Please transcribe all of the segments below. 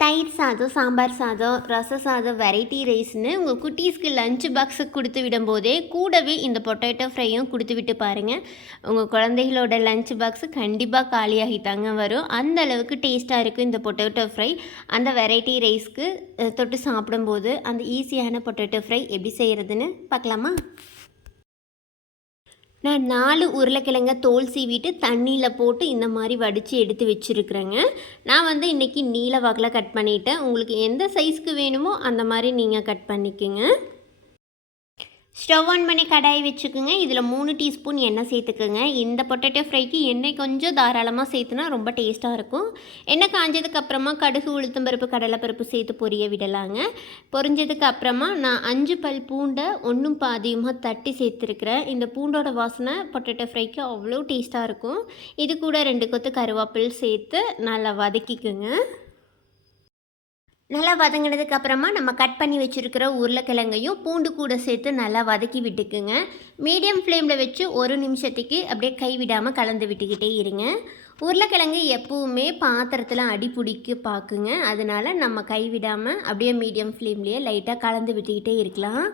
தயிர் சாதம் சாம்பார் சாதம் ரச சாதம் வெரைட்டி ரைஸ்னு உங்கள் குட்டீஸ்க்கு லஞ்ச் பாக்ஸுக்கு கொடுத்து விடும்போதே கூடவே இந்த பொட்டேட்டோ ஃப்ரையும் கொடுத்து விட்டு பாருங்கள் உங்கள் குழந்தைகளோட லஞ்ச் பாக்ஸு கண்டிப்பாக காலியாகி தாங்க வரும். அந்த அளவுக்கு டேஸ்ட்டாக இருக்கும் இந்த பொட்டேட்டோ ஃப்ரை அந்த வெரைட்டி ரைஸ்க்கு தொட்டு சாப்பிடும்போது அந்த ஈஸியான பொட்டேட்டோ ஃப்ரை எப்படி செய்கிறதுன்னு பார்க்கலாமா நான் நாலு உருளைக்கிழங்க தோல் சீவிட்டு தண்ணியில் போட்டு இந்த மாதிரி வடித்து எடுத்து வச்சுருக்குறேங்க. நான் வந்து இன்றைக்கி நீல வாக்கில் கட் பண்ணிட்டேன். உங்களுக்கு எந்த சைஸ்க்கு வேணுமோ அந்த மாதிரி நீங்கள் கட் பண்ணிக்கோங்க. ஸ்டவ் ஆன் பண்ணி கடாய் வச்சுக்கோங்க. இதில் மூணு டீஸ்பூன் எண்ணெய் சேர்த்துக்குங்க. இந்த பொட்டேட்டோ ஃப்ரைக்கு எண்ணெய் கொஞ்சம் தாராளமாக சேர்த்துனா ரொம்ப டேஸ்ட்டாக இருக்கும். எண்ணெய் காஞ்சதுக்கு அப்புறமா கடுகு உளுத்தம்பருப்பு கடலைப்பருப்பு சேர்த்து பொரிய விடலாங்க. பொரிஞ்சதுக்கு அப்புறமா நான் அஞ்சு பல் பூண்டை ஒன்றும் பாதியுமாக தட்டி சேர்த்துருக்குறேன். இந்த பூண்டோட வாசனை பொட்டேட்டோ ஃப்ரைக்கு அவ்வளோ டேஸ்ட்டாக இருக்கும். இது கூட ரெண்டு கொத்து கருவேப்பில் சேர்த்து நல்லா வதக்கிக்கோங்க. நல்லா வதங்கினதுக்கு அப்புறமா நம்ம கட் பண்ணி வச்சுருக்கிற உருளைக்கிழங்கையும் பூண்டு கூட சேர்த்து நல்லா வதக்கி விட்டுக்குங்க. மீடியம் ஃப்ளேமில் வச்சு ஒரு நிமிஷத்துக்கு அப்படியே கை விடாமல் கலந்து விட்டுக்கிட்டே இருங்க. உருளைக்கிழங்கு எப்பவுமே பாத்திரத்தில் அடி பிடிக்க பார்க்குங்க அதனால நம்ம கை விடாமல் அப்படியே மீடியம் ஃப்ளேம்லேயே லைட்டாக கலந்து விட்டுக்கிட்டே இருக்கலாம்.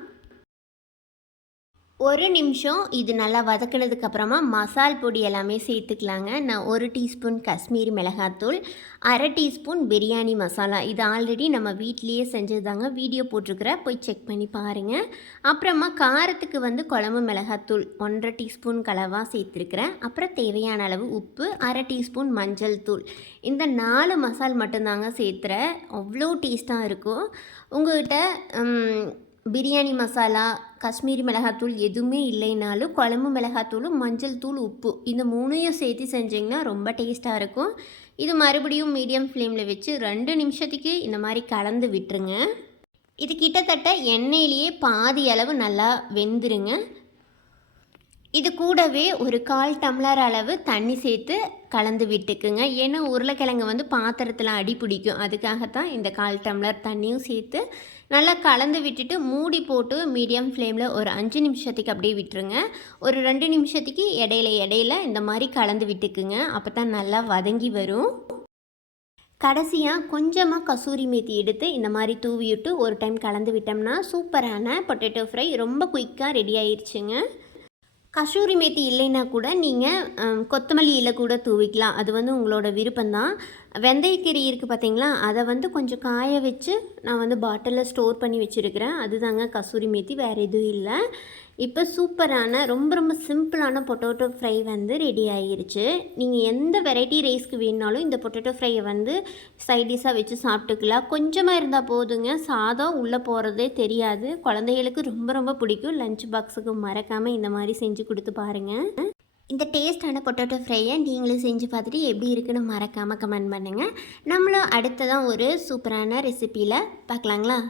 ஒரு நிமிஷம் இது நல்லா வதக்கினதுக்கு அப்புறமா மசால் பொடி எல்லாமே சேர்த்துக்கலாங்க. நான் ஒரு டீஸ்பூன் காஷ்மீரி மிளகாத்தூள் அரை டீஸ்பூன் பிரியாணி மசாலா. இது ஆல்ரெடி நம்ம வீட்லேயே செஞ்சது தாங்க வீடியோ போட்டிருக்கிறேன் போய் செக் பண்ணி பாருங்கள் அப்புறமா காரத்துக்கு வந்து குழம்பு மிளகாத்தூள் ஒன்றரை டீஸ்பூன் கலவாக சேர்த்துருக்குறேன். அப்புறம் தேவையான அளவு உப்பு அரை டீஸ்பூன் மஞ்சள் தூள். இந்த நாலு மசால் மட்டும்தாங்க சேர்த்துறேன். அவ்வளோ டேஸ்ட்டாக இருக்கும். உங்கள்கிட்ட பிரியாணி மசாலா காஷ்மீரி மிளகாத்தூள் எதுவுமே இல்லைனாலும் குழம்பு மிளகாத்தூளும் மஞ்சள் தூள் உப்பு இந்த மூணையும் சேர்த்து செஞ்சிங்கன்னா ரொம்ப டேஸ்ட்டாக இருக்கும். இது மறுபடியும் மீடியம் ஃப்ளேமில் வச்சு ரெண்டு நிமிஷத்துக்கு இந்த மாதிரி கலந்து விட்டுருங்க. இது கிட்டத்தட்ட எண்ணெயிலேயே பாதி அளவு நல்லா வெந்துருங்க. இது கூடவே ஒரு கால் டம்ளர் அளவு தண்ணி சேர்த்து கலந்து விட்டுக்குங்க. ஏன்னா உருளைக்கிழங்கு வந்து பாத்திரத்தில் அடி பிடிக்கும். அதுக்காகத்தான் இந்த கால் டம்ளர் தண்ணியும் சேர்த்து நல்லா கலந்து விட்டுட்டு மூடி போட்டு மீடியம் ஃப்ளேமில் ஒரு அஞ்சு நிமிஷத்துக்கு அப்படியே விட்டுருங்க. ஒரு ரெண்டு நிமிஷத்துக்கு இடையில இடையில இந்த மாதிரி கலந்து விட்டுக்குங்க. அப்போ தான் நல்லா வதங்கி வரும். கடைசியாக கொஞ்சமாக கசூரி மேத்தி எடுத்து இந்த மாதிரி தூவி விட்டு ஒரு டைம் கலந்து விட்டோம்னா சூப்பரான பொட்டேட்டோ ஃப்ரை ரொம்ப குயிக்காக ரெடி ஆயிடுச்சுங்க கஷூரி மேத்தி இல்லைன்னா கூட நீங்கள் கொத்தமல்லி இலை கூட தூவிக்கலாம். அது வந்து உங்களோட விருப்பம்தான். வெந்தயக்கீரை இருக்குது பார்த்தீங்களா அதை வந்து கொஞ்சம் காய வச்சு நான் வந்து பாட்டிலில் ஸ்டோர் பண்ணி வச்சுருக்கிறேன். அதுதாங்க கசூரி மேத்தி வேறு எதுவும் இல்லை. இப்போ சூப்பரான ரொம்ப ரொம்ப சிம்பிளான பொட்டேட்டோ ஃப்ரை வந்து ரெடி ஆகிருச்சு நீங்கள் எந்த வெரைட்டி ரைஸ்க்கு வேணுனாலும் இந்த பொட்டேட்டோ ஃப்ரையை வந்து சைடிஷாக வச்சு சாப்பிட்டுக்கலாம். கொஞ்சமாக இருந்தால் போதுங்க. சாதம் உள்ளே போகிறதே தெரியாது. குழந்தைகளுக்கு ரொம்ப ரொம்ப பிடிக்கும். லஞ்ச் பாக்ஸுக்கு மறக்காமல் இந்த மாதிரி செஞ்சு கொடுத்து பாருங்கள் இந்த டேஸ்டான பொட்டேட்டோ ஃப்ரையை நீங்களும் செஞ்சு பார்த்துட்டு எப்படி இருக்குன்னு மறக்காமல் கமெண்ட் பண்ணுங்கள் நம்மளும் அடுத்ததான் ஒரு சூப்பரான ரெசிப்பியில் பார்க்கலாங்களா?